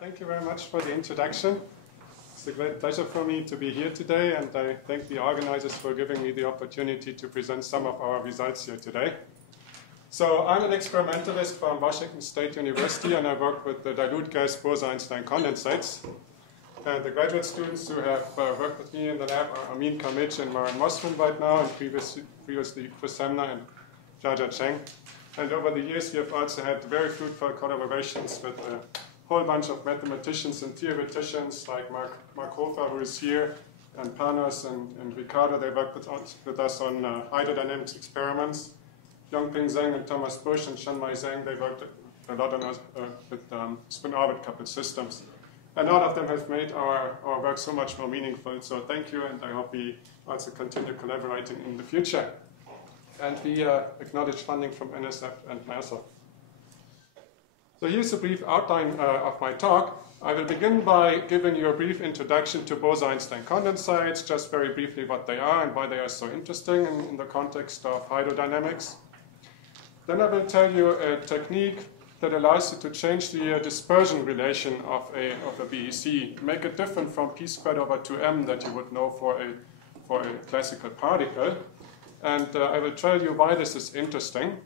Thank you very much for the introduction. It's a great pleasure for me to be here today, and I thank the organizers for giving me the opportunity to present some of our results here today. So I'm an experimentalist from Washington State University, and I work with the dilute gas Bose-Einstein condensates. And the graduate students who have worked with me in the lab are Amin Kamij and Maren Mosman right now, and previously Chris Semner and Jaja Cheng. And over the years, we have also had very fruitful collaborations with a whole bunch of mathematicians and theoreticians like Mark Hofer, who is here, and Panos and Ricardo. They worked with us on hydrodynamics experiments. Yongping Zheng and Thomas Bush and Shanmai Zheng, they worked a lot on with spin-orbit coupled systems. And all of them have made our work so much more meaningful. So thank you, and I hope we also continue collaborating in the future. And we acknowledge funding from NSF and NASA. So here's a brief outline of my talk. I will begin by giving you a brief introduction to Bose-Einstein condensates, just very briefly what they are and why they are so interesting in the context of hydrodynamics. Then I will tell you a technique that allows you to change the dispersion relation of a BEC, make it different from p squared over 2m that you would know for a classical particle. And I will tell you why this is interesting.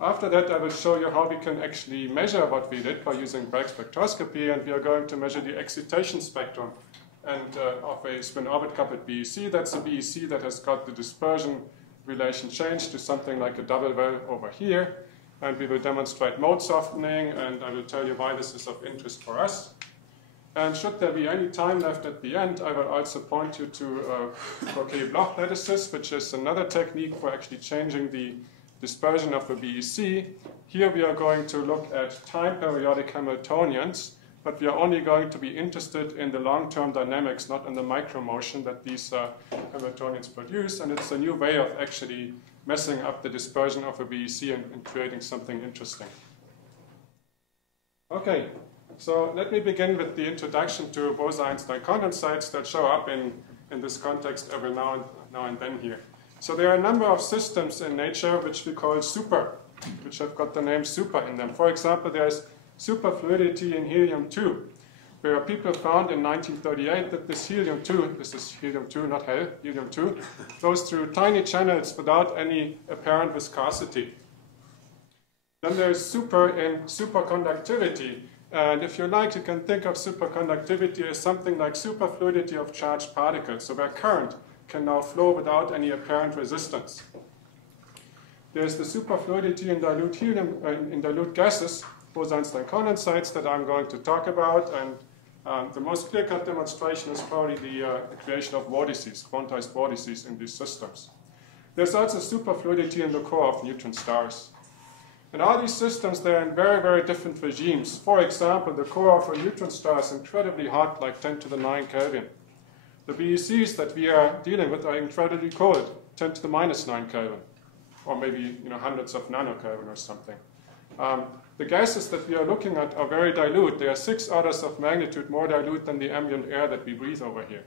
After that, I will show you how we can actually measure what we did by using Bragg spectroscopy, and we are going to measure the excitation spectrum and of a spin-orbit coupled BEC. That's a BEC that has got the dispersion relation changed to something like a double well over here. And we will demonstrate mode softening, and I will tell you why this is of interest for us. And should there be any time left at the end, I will also point you to Bouquet-Bloch lattices, which is another technique for actually changing the dispersion of a BEC. Here we are going to look at time periodic Hamiltonians, but we are only going to be interested in the long-term dynamics, not in the micromotion that these Hamiltonians produce. And it's a new way of actually messing up the dispersion of a BEC and creating something interesting. Okay, so let me begin with the introduction to Bose-Einstein condensates that show up in this context every now and then here. So there are a number of systems in nature which we call super, which have got the name super in them. For example, there's superfluidity in helium-2, where people found in 1938 that this helium-2, this is helium-2, not helium-2, goes through tiny channels without any apparent viscosity. Then there's super in superconductivity. And if you like, you can think of superconductivity as something like superfluidity of charged particles, so where current can now flow without any apparent resistance. There's the superfluidity in dilute helium, in dilute gases, Bose-Einstein condensates, that I'm going to talk about, and the most clear-cut demonstration is probably the creation of vortices, quantized vortices in these systems. There's also superfluidity in the core of neutron stars. And all these systems, they're in very, very different regimes. For example, the core of a neutron star is incredibly hot, like 10 to the 9 Kelvin. The BECs that we are dealing with are incredibly cold, 10 to the minus 9 Kelvin, or maybe hundreds of nanokelvin or something. The gases that we are looking at are very dilute. They are 6 orders of magnitude more dilute than the ambient air that we breathe over here.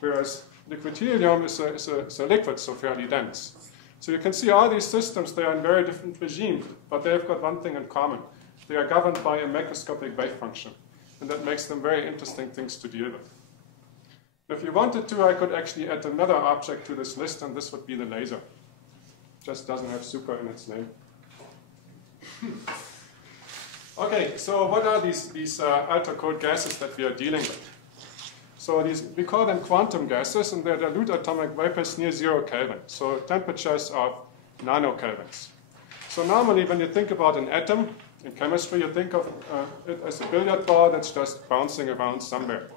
Whereas liquid helium is a liquid, so fairly dense. So you can see all these systems, they are in very different regimes, but they have got one thing in common. They are governed by a macroscopic wave function, and that makes them very interesting things to deal with. If you wanted to, I could actually add another object to this list, and this would be the laser. It just doesn't have super in its name. Okay, so what are these ultra-cold gases that we are dealing with? So we call them quantum gases, and they're dilute atomic vapors near 0 Kelvin, so temperatures of nanokelvins. So normally when you think about an atom in chemistry, you think of it as a billiard ball that's just bouncing around somewhere.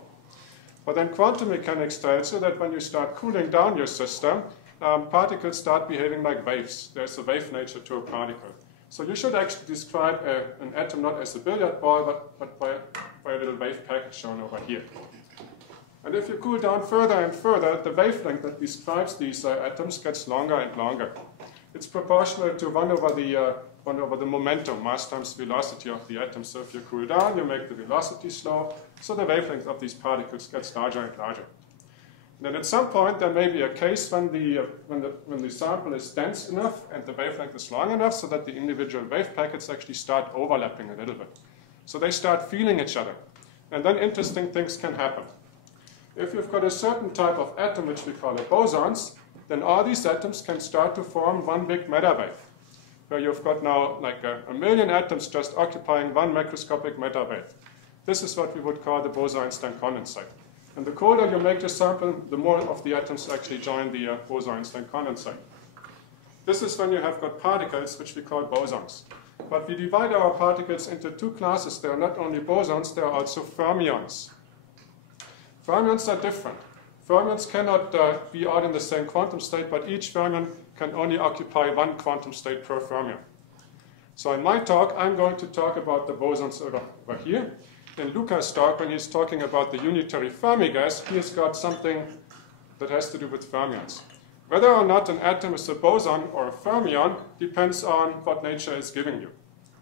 But then quantum mechanics tells you that when you start cooling down your system, particles start behaving like waves. There's a wave nature to a particle. So you should actually describe an atom not as a billiard ball, but by a little wave packet shown over here. And if you cool down further and further, the wavelength that describes these atoms gets longer and longer. It's proportional to 1 over the momentum, mass times velocity of the atom. So if you cool down, you make the velocity slow, so the wavelength of these particles gets larger and larger. And then at some point, there may be a case when the sample is dense enough and the wavelength is long enough so that the individual wave packets actually start overlapping a little bit. So they start feeling each other. And then interesting things can happen. If you've got a certain type of atom, which we call bosons, then all these atoms can start to form one big matter wave, where you've got now like a million atoms just occupying one macroscopic matter wave. This is what we would call the Bose-Einstein condensate. And the colder you make your sample, the more of the atoms actually join the Bose-Einstein condensate. This is when you have got particles, which we call bosons. But we divide our particles into two classes. They are not only bosons, they are also fermions. Fermions are different. Fermions cannot be all in the same quantum state, but each fermion can only occupy one quantum state per fermion. So in my talk, I'm going to talk about the bosons over here. In Luca's talk, when he's talking about the unitary Fermi gas, he has got something that has to do with fermions. Whether or not an atom is a boson or a fermion depends on what nature is giving you,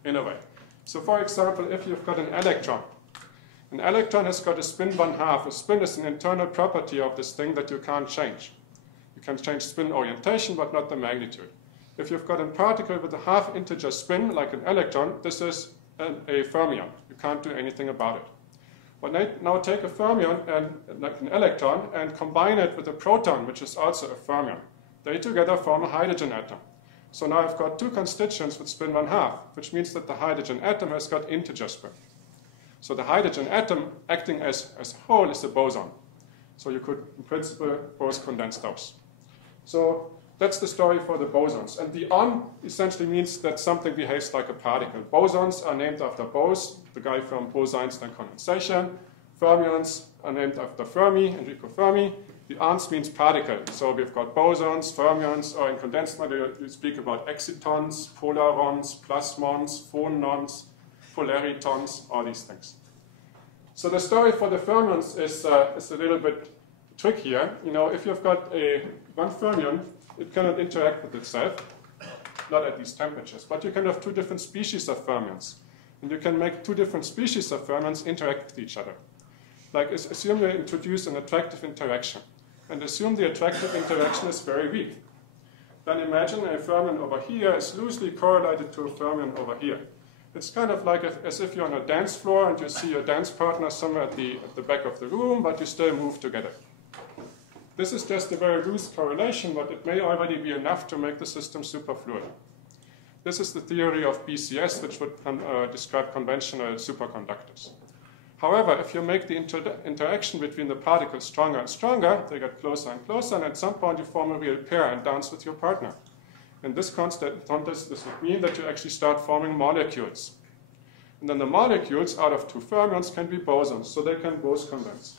in a way. So for example, if you've got an electron has got a spin 1/2. A spin is an internal property of this thing that you can't change. You can change spin orientation, but not the magnitude. If you've got a particle with a half integer spin, like an electron, this is a fermion. You can't do anything about it. But now take a fermion, like an electron, and combine it with a proton, which is also a fermion. They together form a hydrogen atom. So now I've got two constituents with spin 1/2, which means that the hydrogen atom has got integer spin. So the hydrogen atom acting as a whole is a boson. So you could, in principle, both condense those. So that's the story for the bosons. And the on essentially means that something behaves like a particle. Bosons are named after Bose, the guy from Bose-Einstein condensation. Fermions are named after Fermi, Enrico Fermi. The ons means particle. So we've got bosons, fermions, or in condensed matter you speak about excitons, polarons, plasmons, phonons, polaritons, all these things. So the story for the fermions is a little bit trickier. You know, if you've got one fermion, it cannot interact with itself, not at these temperatures. But you can have two different species of fermions. And you can make two different species of fermions interact with each other. Like, assume you introduce an attractive interaction. And assume the attractive interaction is very weak. Then imagine a fermion over here is loosely correlated to a fermion over here. It's kind of like as if you're on a dance floor and you see your dance partner somewhere at the back of the room, but you still move together. This is just a very loose correlation, but it may already be enough to make the system superfluid. This is the theory of BCS, which would describe conventional superconductors. However, if you make the interaction between the particles stronger and stronger, they get closer and closer, and at some point you form a real pair and dance with your partner. In this context, this would mean that you actually start forming molecules. And then the molecules out of two fermions can be bosons, so they can both condense.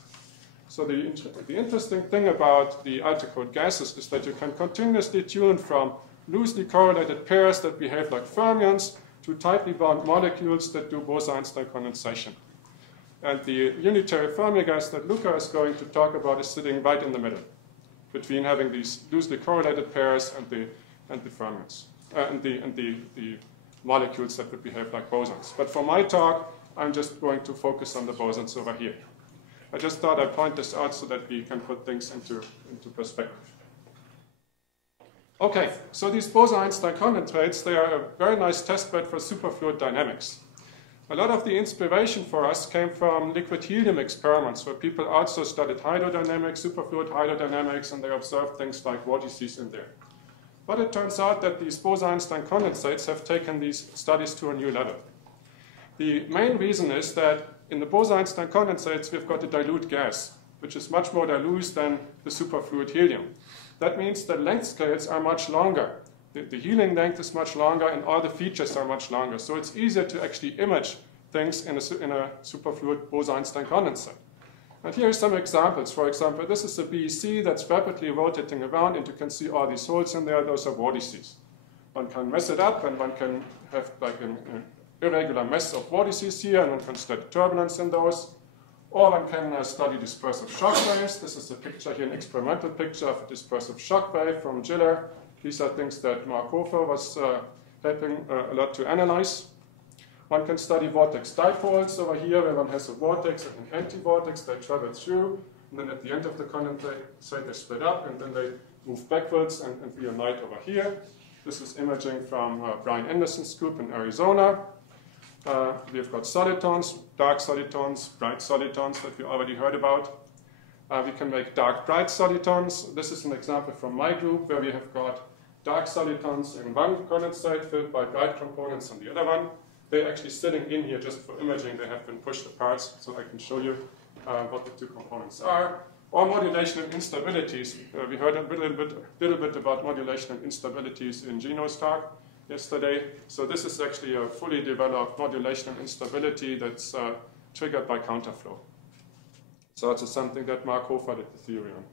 So the interesting thing about the alter-cooled gases is that you can continuously tune from loosely correlated pairs that behave like fermions to tightly bound molecules that do Bose-Einstein condensation. And the unitary Fermi gas that Luca is going to talk about is sitting right in the middle, between having these loosely correlated pairs and the fermions, and the molecules that would behave like bosons. But for my talk, I'm just going to focus on the bosons over here. I just thought I'd point this out so that we can put things into perspective. Okay, so these Bose-Einstein condensates, they are a very nice testbed for superfluid dynamics. A lot of the inspiration for us came from liquid helium experiments, where people also studied hydrodynamics, superfluid hydrodynamics, and they observed things like vortices in there. But it turns out that these Bose-Einstein condensates have taken these studies to a new level. The main reason is that in the Bose-Einstein condensates, we've got a dilute gas, which is much more dilute than the superfluid helium. That means the length scales are much longer. The healing length is much longer, and all the features are much longer. So it's easier to actually image things in a superfluid Bose-Einstein condensate. And here are some examples. For example, this is a BEC that's rapidly rotating around, and you can see all these holes in there. Those are vortices. One can mess it up, and one can have like an irregular mess of vortices here, and one can study turbulence in those. Or one can study dispersive shock waves. This is a picture here, an experimental picture of a dispersive shock wave from Giller. These are things that Mark Hofer was helping a lot to analyze. One can study vortex dipoles over here, where one has a vortex and an anti-vortex. They travel through, and then at the end of the condensate, they split up, and then they move backwards and reunite over here. This is imaging from Brian Anderson's group in Arizona. We've got solitons, dark solitons, bright solitons that we already heard about. We can make dark bright solitons. This is an example from my group where we have got dark solitons in one condensate filled by bright components on the other one. They're actually sitting in here just for imaging. They have been pushed apart so I can show you what the two components are. Or modulation and instabilities. We heard a little bit about modulation and instabilities in Gino's talk yesterday. So this is actually a fully developed modulation and instability that's triggered by counterflow. So it's something that Mark Hofer did the theory on.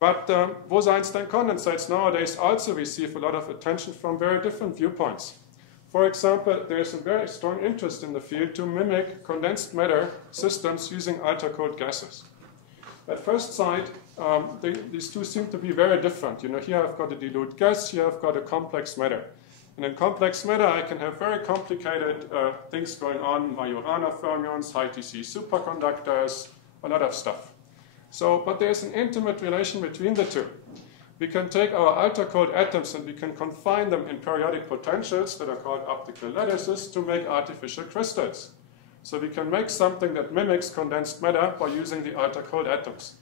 But Bose-Einstein condensates nowadays also receive a lot of attention from very different viewpoints. For example, there's a very strong interest in the field to mimic condensed matter systems using ultra-cold gases. At first sight, these two seem to be very different. You know, here I've got a dilute gas, here I've got a complex matter. And in complex matter, I can have very complicated things going on, Majorana fermions, high TC superconductors, a lot of stuff. So, but there's an intimate relation between the two. We can take our ultra-cold atoms and we can confine them in periodic potentials that are called optical lattices to make artificial crystals. So we can make something that mimics condensed matter by using the ultra-cold atoms.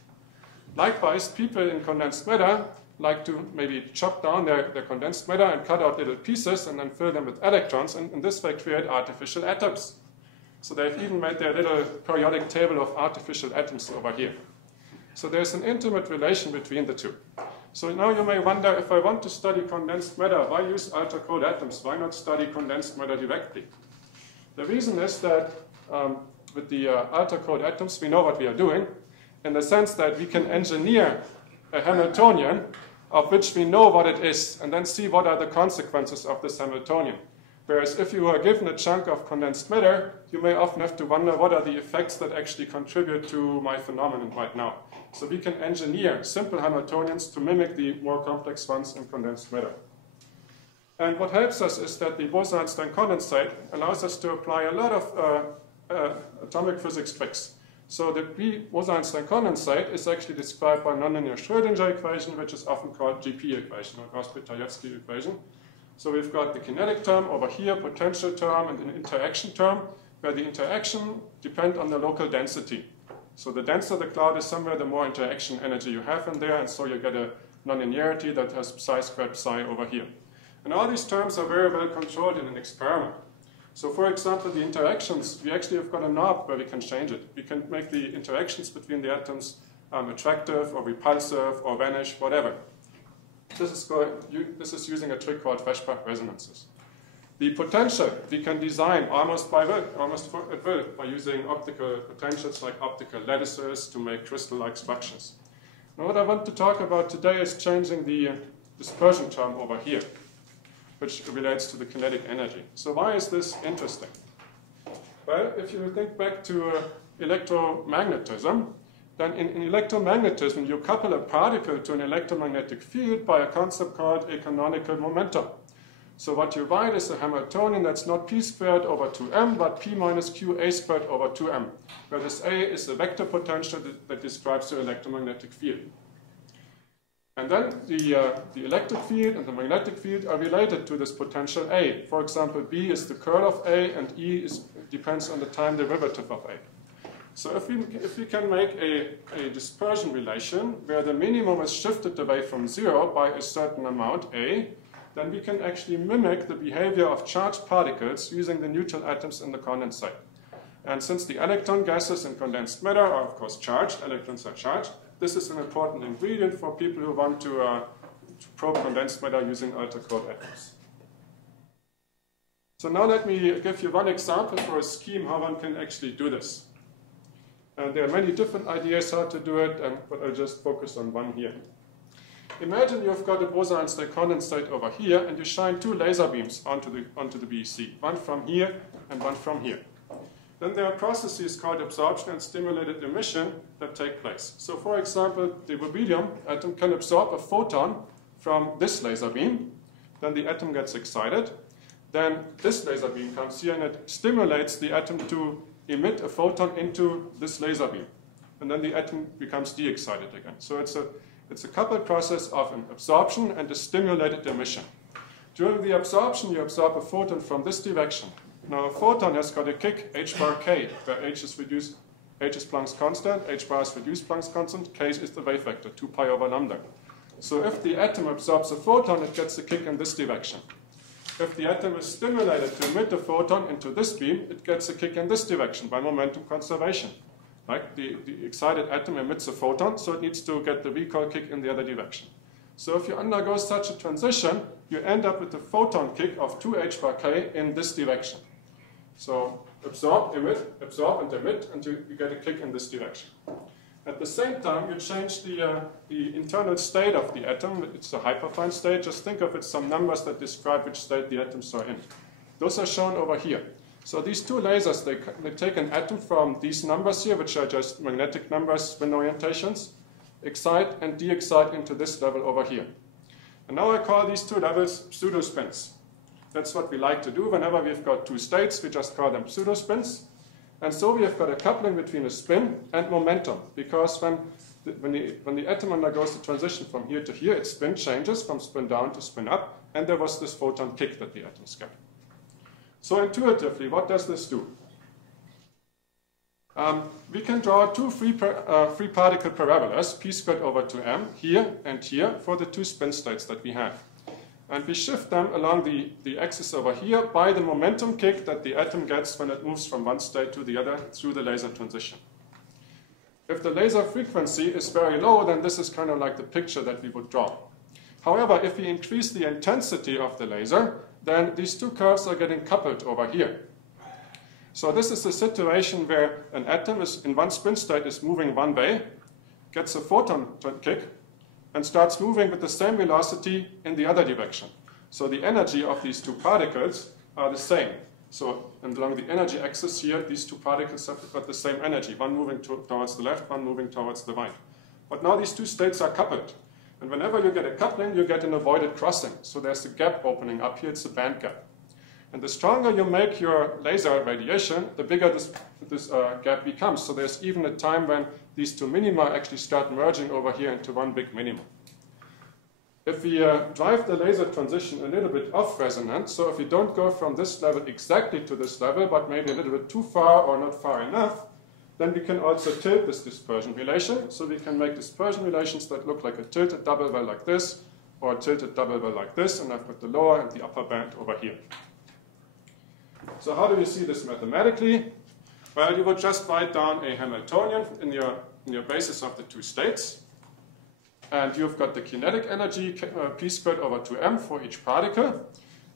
Likewise, people in condensed matter like to maybe chop down their condensed matter and cut out little pieces and then fill them with electrons, and in this way create artificial atoms. So they've even made their little periodic table of artificial atoms over here. So there's an intimate relation between the two. So now you may wonder, if I want to study condensed matter, why use ultra-cold atoms? Why not study condensed matter directly? The reason is that with the ultra-cold atoms, we know what we are doing, in the sense that we can engineer a Hamiltonian of which we know what it is, and then see what are the consequences of this Hamiltonian. Whereas if you are given a chunk of condensed matter, you may often have to wonder what are the effects that actually contribute to my phenomenon right now. So we can engineer simple Hamiltonians to mimic the more complex ones in condensed matter. And what helps us is that the Bose-Einstein condensate allows us to apply a lot of atomic physics tricks. So the Bose-Einstein condensate is actually described by a nonlinear Schrödinger equation, which is often called GP equation, or Gauss-Pitajewski equation. So we've got the kinetic term over here, potential term, and an interaction term, where the interaction depends on the local density. So the denser the cloud is somewhere, the more interaction energy you have in there, and so you get a nonlinearity that has psi squared psi over here. And all these terms are very well controlled in an experiment. So for example, the interactions, we actually have got a knob where we can change it. We can make the interactions between the atoms attractive or repulsive or vanish, whatever. This is using a trick called Feshbach resonances. The potential we can design almost at will, by using optical potentials like optical lattices to make crystal-like structures. Now what I want to talk about today is changing the dispersion term over here, which relates to the kinetic energy. So why is this interesting? Well, if you think back to electromagnetism, then in electromagnetism you couple a particle to an electromagnetic field by a concept called a canonical momentum. So what you write is a Hamiltonian that's not p squared over 2m, but p minus q a squared over 2m, where this a is the vector potential that describes the electromagnetic field. And then the electric field and the magnetic field are related to this potential A. For example, B is the curl of A, and E depends on the time derivative of A. So if we can make a dispersion relation where the minimum is shifted away from 0 by a certain amount, A, then we can actually mimic the behavior of charged particles using the neutral atoms in the condensate. And since the electron gases in condensed matter are, of course, charged, electrons are charged, this is an important ingredient for people who want to probe condensed matter using ultra-cold atoms. So now let me give you one example for a scheme how one can actually do this. And there are many different ideas how to do it, but I'll just focus on one here. Imagine you've got a Bose-Einstein condensate over here, and you shine two laser beams onto the BEC, one from here and one from here. Then there are processes called absorption and stimulated emission that take place. So for example, the rubidium atom can absorb a photon from this laser beam. Then the atom gets excited. Then this laser beam comes here and it stimulates the atom to emit a photon into this laser beam. And then the atom becomes de-excited again. So it's a coupled process of an absorption and a stimulated emission. During the absorption, you absorb a photon from this direction. Now, a photon has got a kick, h bar k, where h is Planck's constant, h bar is reduced Planck's constant, k is the wave vector, 2 pi over lambda. So if the atom absorbs a photon, it gets a kick in this direction. If the atom is stimulated to emit a photon into this beam, it gets a kick in this direction by momentum conservation. Right? The excited atom emits a photon, so it needs to get the recoil kick in the other direction. So if you undergo such a transition, you end up with a photon kick of 2h bar k in this direction. So absorb, and emit, and you get a kick in this direction. At the same time, you change the internal state of the atom. It's a hyperfine state. Just think of it some numbers that describe which state the atoms are in. Those are shown over here. So these two lasers, they take an atom from these numbers here, which are just magnetic numbers, spin orientations, excite and de-excite into this level over here. And now I call these two levels pseudospins. That's what we like to do. Whenever we've got two states, we just call them pseudospins. And so we have got a coupling between a spin and momentum, because when the atom undergoes the transition from here to here, its spin changes from spin down to spin up, and there was this photon kick that the atoms get. So intuitively, what does this do? We can draw two free particle parabolas, p squared over 2m, here and here, for the two spin states that we have. And we shift them along the axis over here by the momentum kick that the atom gets when it moves from one state to the other through the laser transition. If the laser frequency is very low, then this is kind of like the picture that we would draw. However, if we increase the intensity of the laser, then these two curves are getting coupled over here. So this is a situation where an atom is in one spin state is moving one way, gets a photon kick, and starts moving with the same velocity in the other direction. So the energy of these two particles are the same. So along the energy axis here, these two particles have got the same energy, one moving towards the left, one moving towards the right. But now these two states are coupled. And whenever you get a coupling, you get an avoided crossing. So there's a gap opening up here, it's a band gap. And the stronger you make your laser radiation, the bigger this gap becomes. So there's even a time when these two minima actually start merging over here into one big minimum. If we drive the laser transition a little bit off resonant, so if we don't go from this level exactly to this level, but maybe a little bit too far or not far enough, then we can also tilt this dispersion relation. So we can make dispersion relations that look like a tilted double well like this, or a tilted double well like this, and I've got the lower and the upper band over here. So how do we see this mathematically? Well, you would just write down a Hamiltonian in your basis of the two states. And you've got the kinetic energy, p squared over 2m for each particle.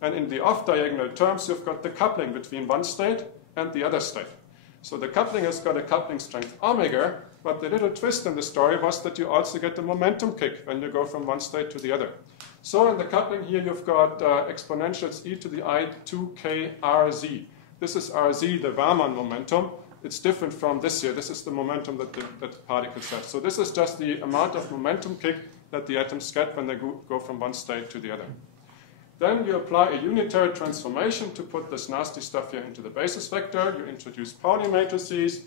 And in the off-diagonal terms, you've got the coupling between one state and the other state. So the coupling has got a coupling strength omega, but the little twist in the story was that you also get the momentum kick when you go from one state to the other. So in the coupling here, you've got exponentials e to the I 2k rz. This is rz, the Raman momentum. It's different from this here. This is the momentum that the particles have. So this is just the amount of momentum kick that the atoms get when they go from one state to the other. Then you apply a unitary transformation to put this nasty stuff here into the basis vector. You introduce Pauli matrices,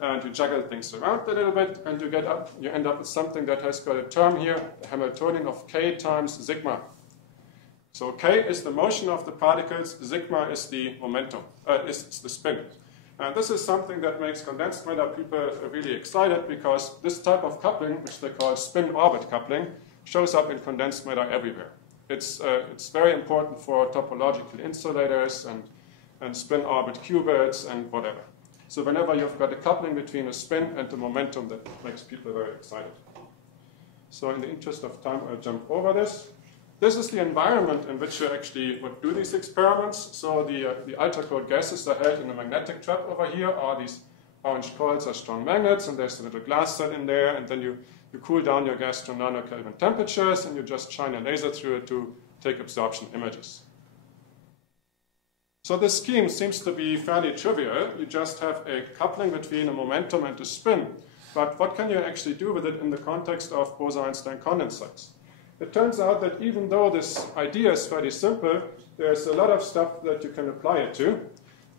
and you juggle things around a little bit, and you end up with something that has got a term here, a Hamiltonian of k times sigma. So k is the motion of the particles, sigma is the momentum, is the spin. And this is something that makes condensed matter people really excited, because this type of coupling, which they call spin-orbit coupling, shows up in condensed matter everywhere. It's very important for topological insulators and spin-orbit qubits and whatever. So whenever you've got a coupling between a spin and a momentum, that makes people very excited. So in the interest of time, I'll jump over this. This is the environment in which you actually would do these experiments. So the ultra-cold gases are held in a magnetic trap over here. All these orange coils are strong magnets, and there's a little glass set in there, and then you cool down your gas to nanokelvin temperatures, and you just shine a laser through it to take absorption images. So this scheme seems to be fairly trivial. You just have a coupling between a momentum and a spin. But what can you actually do with it in the context of Bose-Einstein condensates? It turns out that even though this idea is fairly simple, there's a lot of stuff that you can apply it to.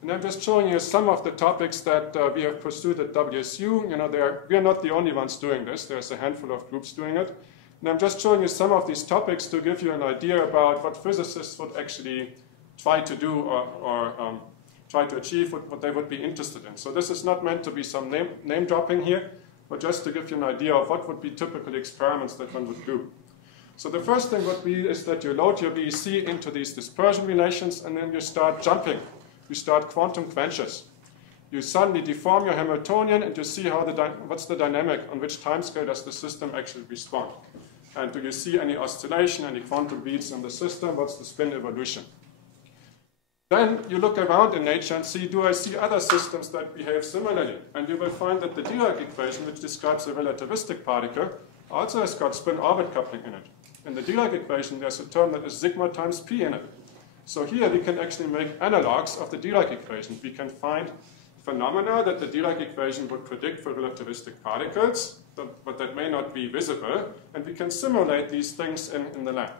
And I'm just showing you some of the topics that we have pursued at WSU. You know, we are not the only ones doing this. There's a handful of groups doing it. And I'm just showing you some of these topics to give you an idea about what physicists would actually try to do or try to achieve, what they would be interested in. So this is not meant to be some name dropping here, but just to give you an idea of what would be typical experiments that one would do. So the first thing would be is that you load your BEC into these dispersion relations, and then you start jumping. You start quantum quenches. You suddenly deform your Hamiltonian, and you see how what's the dynamic, on which timescale does the system actually respond. And do you see any oscillation, any quantum beats in the system? What's the spin evolution? Then you look around in nature and see, do I see other systems that behave similarly? And you will find that the Dirac equation, which describes a relativistic particle, also has got spin-orbit coupling in it. In the Dirac equation, there's a term that is sigma times p in it. So here we can actually make analogs of the Dirac equation. We can find phenomena that the Dirac equation would predict for relativistic particles, but that may not be visible, and we can simulate these things in the lab.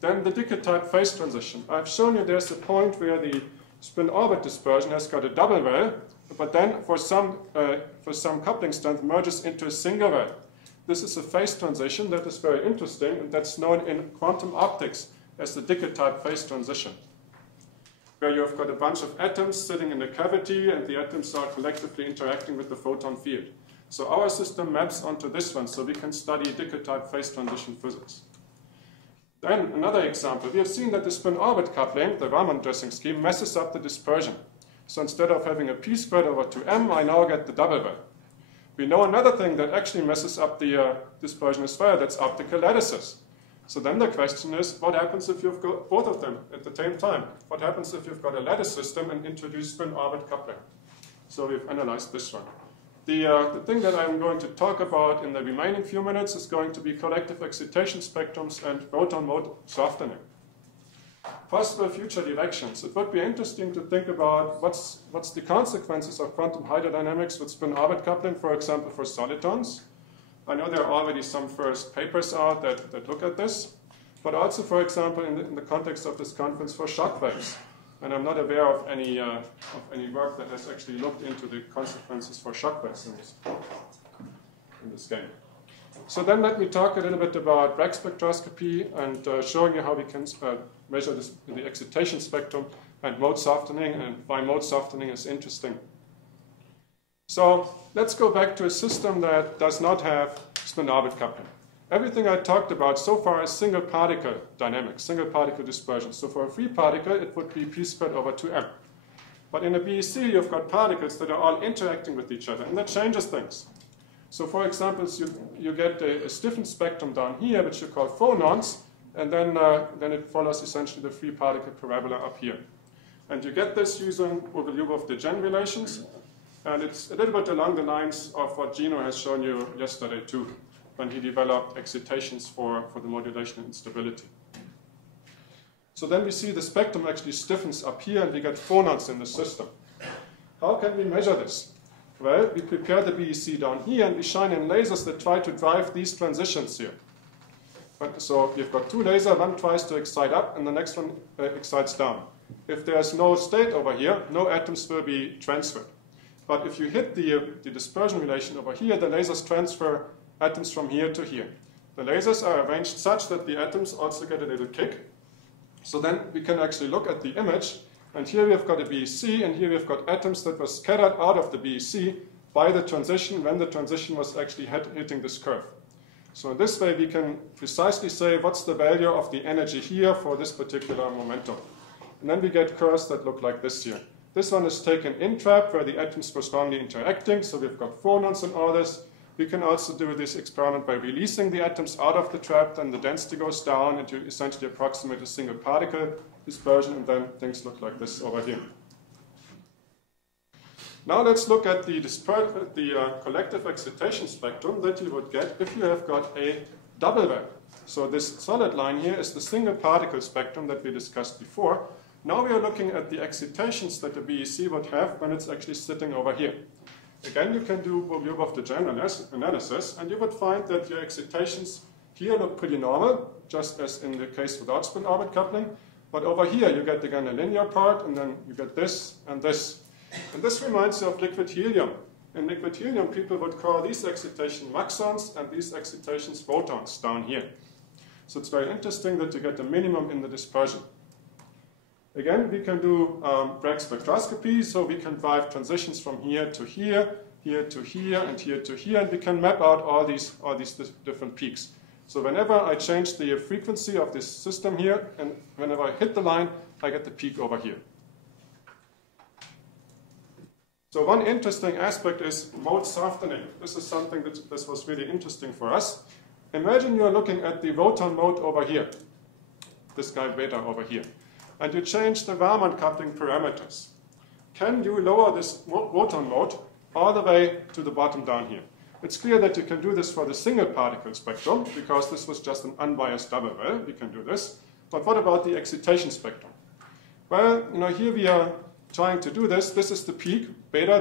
Then the Dicke-type phase transition. I've shown you there's a point where the spin-orbit dispersion has got a double well, but then for some coupling strength merges into a single well. This is a phase transition that is very interesting, and that's known in quantum optics as the Dicke-type phase transition, where you have got a bunch of atoms sitting in a cavity, and the atoms are collectively interacting with the photon field. So our system maps onto this one, so we can study Dicke-type phase transition physics. Then another example, we have seen that the spin-orbit coupling, the Raman dressing scheme, messes up the dispersion. So instead of having a p squared over 2m, I now get the double well. We know another thing that actually messes up the dispersion as well, that's optical lattices. So then the question is, what happens if you've got both of them at the same time? What happens if you've got a lattice system and introduce spin-orbit coupling? So we've analyzed this one. The thing that I'm going to talk about in the remaining few minutes is going to be collective excitation spectrums and photon mode softening. Possible future directions. It would be interesting to think about what's the consequences of quantum hydrodynamics with spin-orbit coupling, for example, for solitons. I know there are already some first papers out that look at this, but also, for example, in the context of this conference for shock waves. And I'm not aware of any work that has actually looked into the consequences for shock waves in this game. So then let me talk a little bit about Bragg spectroscopy and showing you how we can measure this in the excitation spectrum and mode softening, and why mode softening is interesting. So let's go back to a system that does not have spin-orbit coupling. Everything I talked about so far is single particle dynamics, single particle dispersion. So for a free particle, it would be p squared over 2m. But in a BEC, you've got particles that are all interacting with each other, and that changes things. So for example, you get a stiffened spectrum down here, which you call phonons, and then it follows essentially the free particle parabola up here. And you get this using Ogilvy-de Gennes relations, and it's a little bit along the lines of what Gino has shown you yesterday too, when he developed excitations for the modulation and instability. So then we see the spectrum actually stiffens up here, and we get phonons in the system. How can we measure this? Well, we prepare the BEC down here, and we shine in lasers that try to drive these transitions here. So we've got two lasers, one tries to excite up, and the next one excites down. If there's no state over here, no atoms will be transferred. But if you hit the dispersion relation over here, the lasers transfer atoms from here to here. The lasers are arranged such that the atoms also get a little kick. So then we can actually look at the image, and here we've got a BEC, and here we've got atoms that were scattered out of the BEC by the transition, when the transition was actually hitting this curve. So in this way we can precisely say what's the value of the energy here for this particular momentum. And then we get curves that look like this here. This one is taken in trap, where the atoms were strongly interacting, so we've got phonons and all this. We can also do this experiment by releasing the atoms out of the trap, then the density goes down, and you essentially approximate a single particle dispersion, and then things look like this over here. Now let's look at the collective excitation spectrum that you would get if you have got a double well. So this solid line here is the single particle spectrum that we discussed before. Now we are looking at the excitations that the BEC would have when it's actually sitting over here. Again, you can do Ogilvy-de Gennes analysis, and you would find that your excitations here look pretty normal, just as in the case without spin-orbit coupling. But over here, you get again a linear part, and then you get this and this. And this reminds you of liquid helium. In liquid helium, people would call these excitations maxons and these excitations photons down here. So it's very interesting that you get a minimum in the dispersion. Again, we can do Bragg spectroscopy, so we can drive transitions from here to here, here to here, and here to here, and we can map out all these different peaks. So whenever I change the frequency of this system here, and whenever I hit the line, I get the peak over here. So one interesting aspect is mode softening. This is something that this was really interesting for us. Imagine you're looking at the Wotan mode over here, this guy beta over here, and you change the Raman coupling parameters. Can you lower this Wotan mode all the way to the bottom down here? It's clear that you can do this for the single particle spectrum, because this was just an unbiased double well. We can do this. But what about the excitation spectrum? Well, here we are trying to do this. This is the peak beta.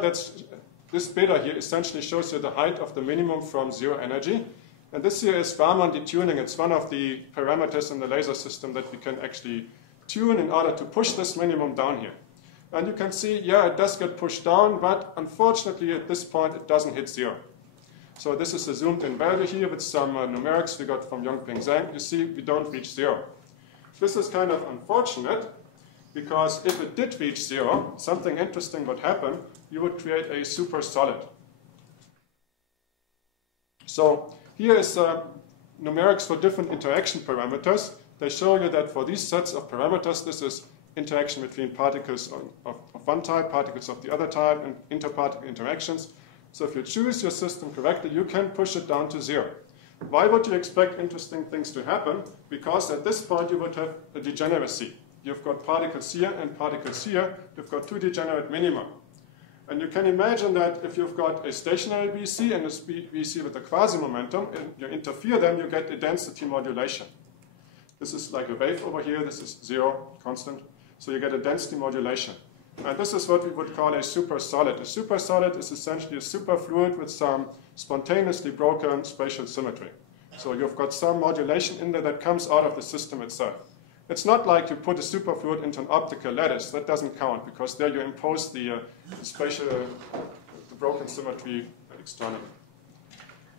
This beta here essentially shows you the height of the minimum from zero energy. And this here is Raman detuning. It's one of the parameters in the laser system that we can actually tune in order to push this minimum down here. And you can see, yeah, it does get pushed down, but unfortunately at this point it doesn't hit zero. So this is a zoomed in value here with some numerics we got from Yongping Zhang. You see, we don't reach zero. This is kind of unfortunate, because if it did reach zero, something interesting would happen. You would create a super solid. So here is numerics for different interaction parameters. They show you that for these sets of parameters, this is interaction between particles of one type, particles of the other type, and interparticle interactions. So if you choose your system correctly, you can push it down to zero. Why would you expect interesting things to happen? Because at this point you would have a degeneracy. You've got particles here and particles here. You've got two degenerate minima. And you can imagine that if you've got a stationary BC and a BC with a quasi-momentum, and you interfere them, you get a density modulation. This is like a wave over here. This is zero, constant. So you get a density modulation. And this is what we would call a supersolid. A supersolid is essentially a superfluid with some spontaneously broken spatial symmetry. So you've got some modulation in there that comes out of the system itself. It's not like you put a superfluid into an optical lattice. That doesn't count, because there you impose the spatial, the broken symmetry externally.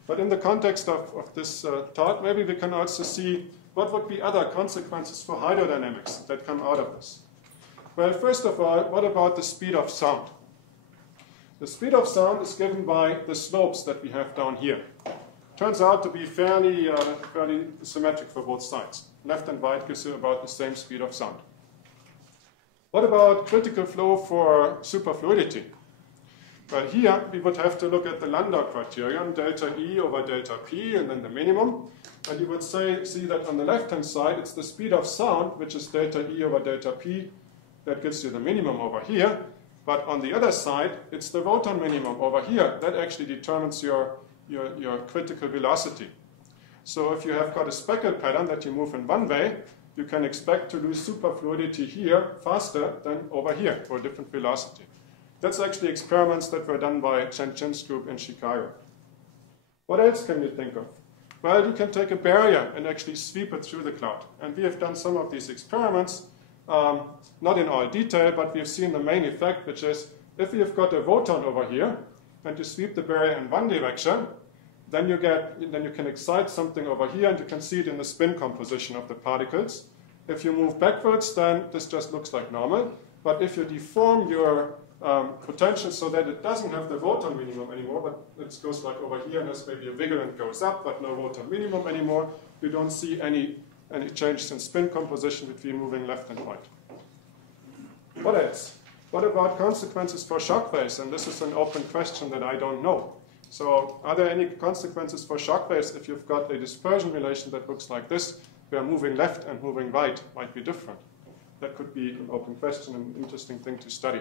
But in the context of this talk, maybe we can also see what would be other consequences for hydrodynamics that come out of this. Well, first of all, what about the speed of sound? The speed of sound is given by the slopes that we have down here. Turns out to be fairly symmetric for both sides. Left and right gives you about the same speed of sound. What about critical flow for superfluidity? Well, here we would have to look at the Landau criterion, delta E over delta P, and then the minimum. And you would see that on the left-hand side, it's the speed of sound, which is delta E over delta P, that gives you the minimum over here. But on the other side, it's the Wotan minimum over here. That actually determines your critical velocity. So if you have got a speckle pattern that you move in one way, you can expect to lose superfluidity here faster than over here for a different velocity. That's actually experiments that were done by Chen Chin's group in Chicago. What else can you think of? Well, you can take a barrier and actually sweep it through the cloud. And we have done some of these experiments, not in all detail, but we've seen the main effect, which is if you've got a Wotan over here and you sweep the barrier in one direction, then you can excite something over here, and you can see it in the spin composition of the particles. If you move backwards, then this just looks like normal. But if you deform your potential so that it doesn't have the Wotan minimum anymore, but it goes like over here, and there's maybe a wiggle and goes up, but no Wotan minimum anymore, you don't see any changes in spin composition between moving left and right. What else? What about consequences for shock waves? And this is an open question that I don't know. So are there any consequences for shock waves if you've got a dispersion relation that looks like this, where moving left and moving right might be different? That could be an open question, an interesting thing to study.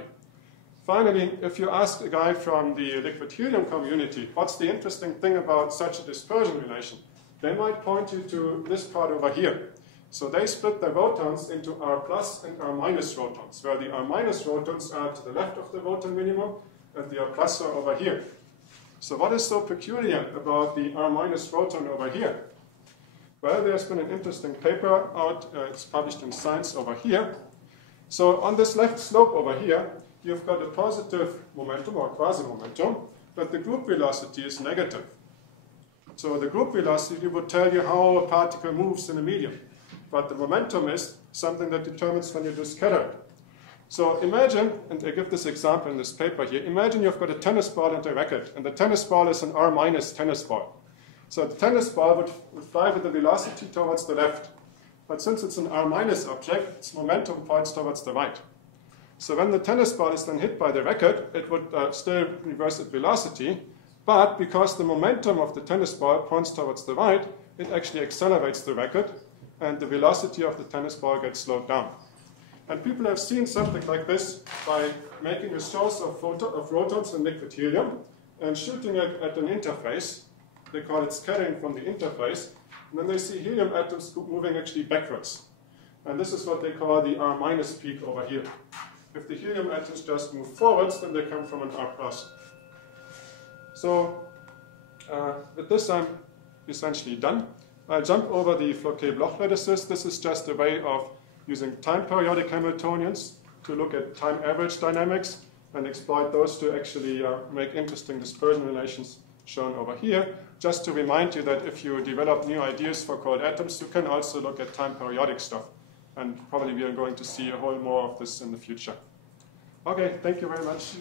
Finally, if you ask a guy from the liquid helium community, what's the interesting thing about such a dispersion relation? They might point you to this part over here. So they split their Wotans into R plus and R minus Wotans, where the R minus Wotans are to the left of the Wotan minimum, and the R plus are over here. So what is so peculiar about the R minus Wotan over here? Well, there's been an interesting paper out, it's published in Science over here. So on this left slope over here, you've got a positive momentum or quasi-momentum, but the group velocity is negative. So the group velocity would tell you how a particle moves in a medium, but the momentum is something that determines when you do scattering. So imagine, and I give this example in this paper here, imagine you've got a tennis ball and a racket, and the tennis ball is an R- tennis ball. So the tennis ball would fly with the velocity towards the left. But since it's an R- object, its momentum points towards the right. So when the tennis ball is then hit by the racket, it would still reverse its velocity, but because the momentum of the tennis ball points towards the right, it actually accelerates the racket, and the velocity of the tennis ball gets slowed down. And people have seen something like this by making a source of photons in liquid helium and shooting it at an interface. They call it scattering from the interface. And then they see helium atoms moving actually backwards. And this is what they call the R- peak over here. If the helium atoms just move forwards, then they come from an R+. So with this, I'm essentially done. I'll jump over the Floquet-Bloch lattices. This is just a way of using time periodic Hamiltonians to look at time average dynamics and exploit those to actually make interesting dispersion relations shown over here. Just to remind you that if you develop new ideas for cold atoms, you can also look at time periodic stuff. And probably we are going to see a whole more of this in the future. Okay, thank you very much.